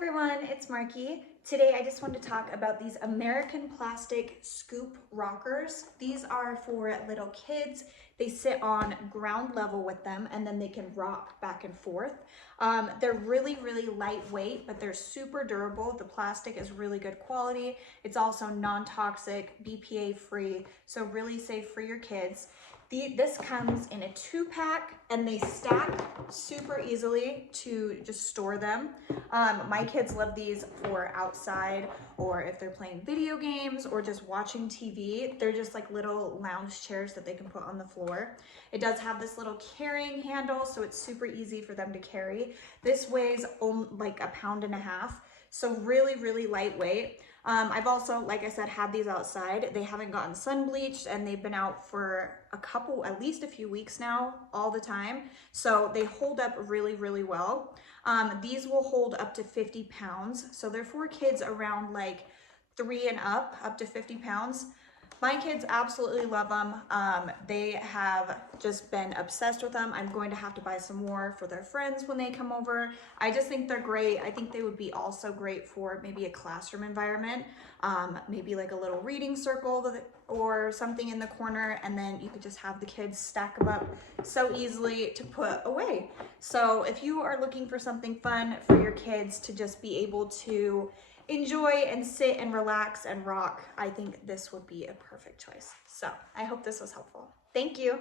everyone, it's Marky. Today I just wanted to talk about these American plastic scoop rockers. These are for little kids. They sit on ground level with them and then they can rock back and forth. They're really lightweight, but they're super durable. The plastic is really good quality. It's also non-toxic, BPA free, so really safe for your kids. This comes in a 2-pack and they stack super easily to just store them. My kids love these for outside or if they're playing video games or just watching TV. They're just like little lounge chairs that they can put on the floor. It does have this little carrying handle, so it's super easy for them to carry. This weighs like 1.5 pounds, so really lightweight. I've also, like I said, had these outside. They haven't gotten sun bleached and they've been out for at least a few weeks now, all the time. So they hold up really well. These will hold up to 50 pounds. So they're for kids around like 3 and up to 50 pounds. My kids absolutely love them. They have just been obsessed with them. I'm going to have to buy some more for their friends when they come over. I just think they're great. I think they would be also great for maybe a classroom environment, maybe like a little reading circle or something in the corner, and then you could just have the kids stack them up so easily to put away. So if you are looking for something fun for your kids to just be able to enjoy and sit and relax and rock, I think this would be a perfect choice. So I hope this was helpful. Thank you.